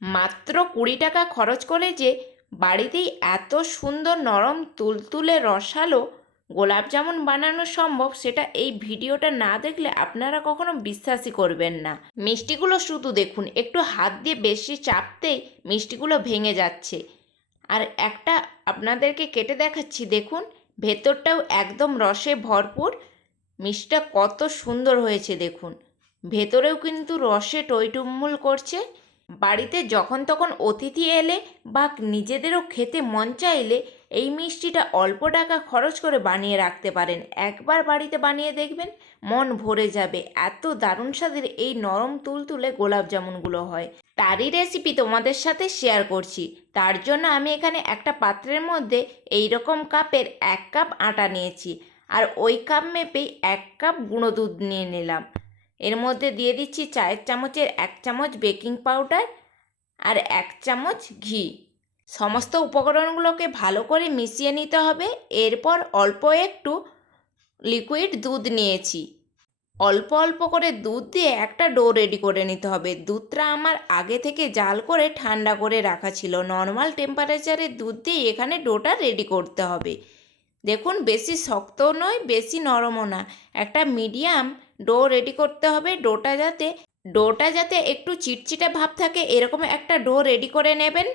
মাত্র 20 টাকা খরচ করে যে বাড়িতেই এত সুন্দর নরম তুলতুলে রসালো গোলাপ জামুন বানানো সম্ভব, সেটা এই ভিডিওটা না দেখলে আপনারা কখনো বিশ্বাসই করবেন না। মিষ্টিগুলো শুধু দেখুন, একটু হাত দিয়ে বেশি চাপতেই মিষ্টিগুলো ভেঙে যাচ্ছে। আর একটা আপনাদেরকে কেটে দেখাচ্ছি, দেখুন ভেতরটাও একদম রসে ভরপুর। মিষ্টিটা কত সুন্দর হয়েছে দেখুন, ভেতরেও কিন্তু রসে টইটুম্বুল করছে। বাড়িতে যখন তখন অতিথি এলে বা নিজেদেরও খেতে মন চাইলে এই মিষ্টিটা অল্প টাকা খরচ করে বানিয়ে রাখতে পারেন। একবার বাড়িতে বানিয়ে দেখবেন, মন ভরে যাবে। এত দারুণ স্বাদের এই নরম তুলতুলে গোলাপ জামুনগুলো হয়। তারই রেসিপি তোমাদের সাথে শেয়ার করছি। তার জন্য আমি এখানে একটা পাত্রের মধ্যে এই রকম কাপের 1 কাপ আটা নিয়েছি, আর ওই কাপ মেপেই 1 কাপ গুঁড়ো দুধ নিয়ে নিলাম। এর মধ্যে দিয়ে দিচ্ছি চায়ের চামচের 1 চামচ বেকিং পাউডার আর 1 চামচ ঘি। সমস্ত উপকরণগুলোকে ভালো করে মিশিয়ে নিতে হবে। এরপর অল্প একটু লিকুইড দুধ নিয়েছি। অল্প অল্প করে দুধ দিয়ে একটা ডো রেডি করে নিতে হবে। দুধটা আমার আগে থেকে জাল করে ঠান্ডা করে রাখা ছিল। নর্মাল টেম্পারেচারে দুধ দিয়ে এখানে ডোটা রেডি করতে হবে। দেখুন বেশি শক্তও নয় বেশি নরমও না, একটা মিডিয়াম ডো রেডি করতে হবে। ডোটা যাতে একটু চিটচিটে ভাব থাকে এরকম একটা ডো রেডি করে নেবেন।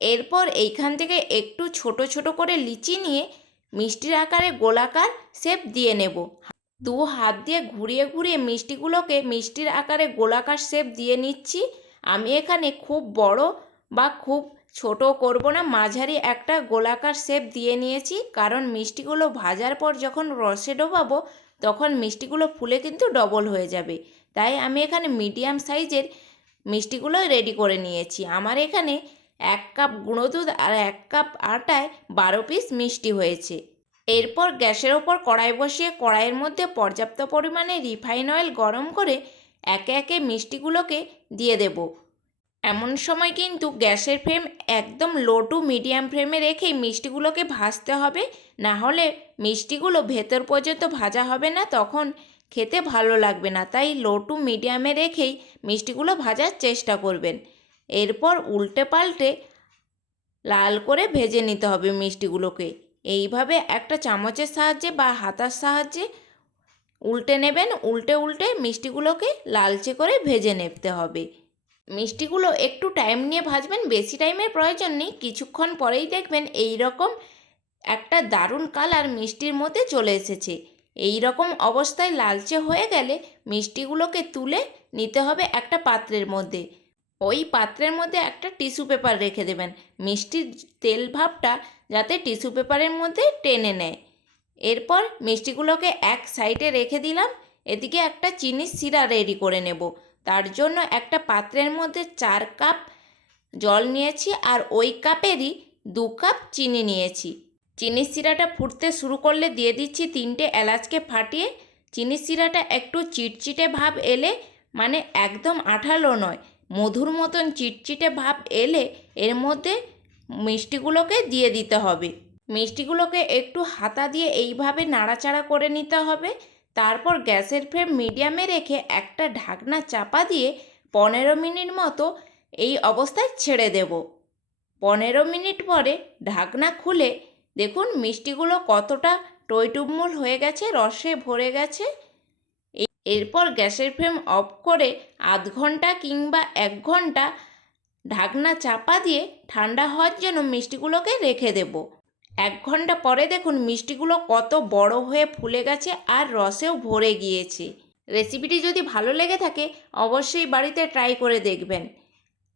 এরপর এইখান থেকে একটু ছোট ছোট করে লিচি নিয়ে মিষ্টির আকারে গোলাকার শেপ দিয়ে নেব। 2 হাত দিয়ে ঘুরিয়ে ঘুরিয়ে মিষ্টিগুলোকে মিষ্টির আকারে গোলাকার শেপ দিয়ে নিচ্ছি। আমি এখানে খুব বড় বা খুব ছোট করব না, মাঝারি একটা গোলাকার শেপ দিয়ে নিয়েছি। কারণ মিষ্টিগুলো ভাজার পর যখন রসে ডোবাবো তখন মিষ্টিগুলো ফুলে কিন্তু ডবল হয়ে যাবে। তাই আমি এখানে মিডিয়াম সাইজের মিষ্টিগুলো রেডি করে নিয়েছি। আমার এখানে 1 কাপ গুঁড়ো দুধ আর 1 কাপ আটায় 12 পিস মিষ্টি হয়েছে। এরপর গ্যাসের ওপর কড়াই বসিয়ে কড়াইয়ের মধ্যে পর্যাপ্ত পরিমাণে রিফাইন অয়েল গরম করে একে একে মিষ্টিগুলোকে দিয়ে দেব। এমন সময় কিন্তু গ্যাসের ফ্লেম একদম লো টু মিডিয়াম ফ্লেমে রেখেই মিষ্টিগুলোকে ভাজতে হবে, না হলে মিষ্টিগুলো ভেতর পর্যন্ত ভাজা হবে না, তখন খেতে ভালো লাগবে না। তাই লো টু মিডিয়ামে রেখেই মিষ্টিগুলো ভাজার চেষ্টা করবেন। এরপর উল্টে পাল্টে লাল করে ভেজে নিতে হবে মিষ্টিগুলোকে। এইভাবে একটা চামচের সাহায্যে বা হাতার সাহায্যে উল্টে নেবেন। উল্টে উল্টে মিষ্টিগুলোকে লালচে করে ভেজে নিতে হবে। মিষ্টিগুলো একটু টাইম নিয়ে ভাজবেন, বেশি টাইমের প্রয়োজন নেই। কিছুক্ষণ পরেই দেখবেন এই রকম একটা দারুণ কালার মিষ্টির মধ্যে চলে এসেছে। এই রকম অবস্থায় লালচে হয়ে গেলে মিষ্টিগুলোকে তুলে নিতে হবে একটা পাত্রের মধ্যে। ওই পাত্রের মধ্যে একটা টিস্যু পেপার রেখে দেবেন, মিষ্টির তেল ভাবটা যাতে টিস্যু পেপারের মধ্যে টেনে নেয়। এরপর মিষ্টিগুলোকে এক সাইডে রেখে দিলাম। এদিকে একটা চিনির শিরা রেডি করে নেব। তার জন্য একটা পাত্রের মধ্যে 4 কাপ জল নিয়েছি, আর ওই কাপেরই 2 কাপ চিনি নিয়েছি। চিনির শিরাটা ফুটতে শুরু করলে দিয়ে দিচ্ছি 3টে এলাচকে ফাটিয়ে। চিনির শিরাটা একটু চিটচিটে ভাব এলে, মানে একদম আঠালো নয়, মধুর মতন চিটচিটে ভাব এলে এর মধ্যে মিষ্টিগুলোকে দিয়ে দিতে হবে। মিষ্টিগুলোকে একটু হাতা দিয়ে এইভাবে নাড়াচাড়া করে নিতে হবে। তারপর গ্যাসের ফ্লেম মিডিয়ামে রেখে একটা ঢাকনা চাপা দিয়ে 15 মিনিট মতো এই অবস্থায় ছেড়ে দেব। 15 মিনিট পরে ঢাকনা খুলে দেখুন মিষ্টিগুলো কতটা টইটুম্বুল হয়ে গেছে, রসে ভরে গেছে। এরপর গ্যাসের ফ্লেম অফ করে আধ ঘন্টা কিংবা 1 ঘন্টা ঢাকনা চাপা দিয়ে ঠান্ডা হওয়ার জন্য মিষ্টিগুলোকে রেখে দেব। 1 ঘন্টা পরে দেখুন মিষ্টিগুলো কত বড় হয়ে ফুলে গেছে আর রসেও ভরে গিয়েছে। রেসিপিটি যদি ভালো লেগে থাকে অবশ্যই বাড়িতে ট্রাই করে দেখবেন।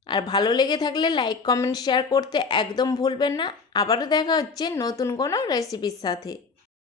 আর ভালো লেগে থাকলে লাইক কমেন্ট শেয়ার করতে একদম ভুলবেন না। আবারও দেখা হচ্ছে নতুন কোনো রেসিপির সাথে।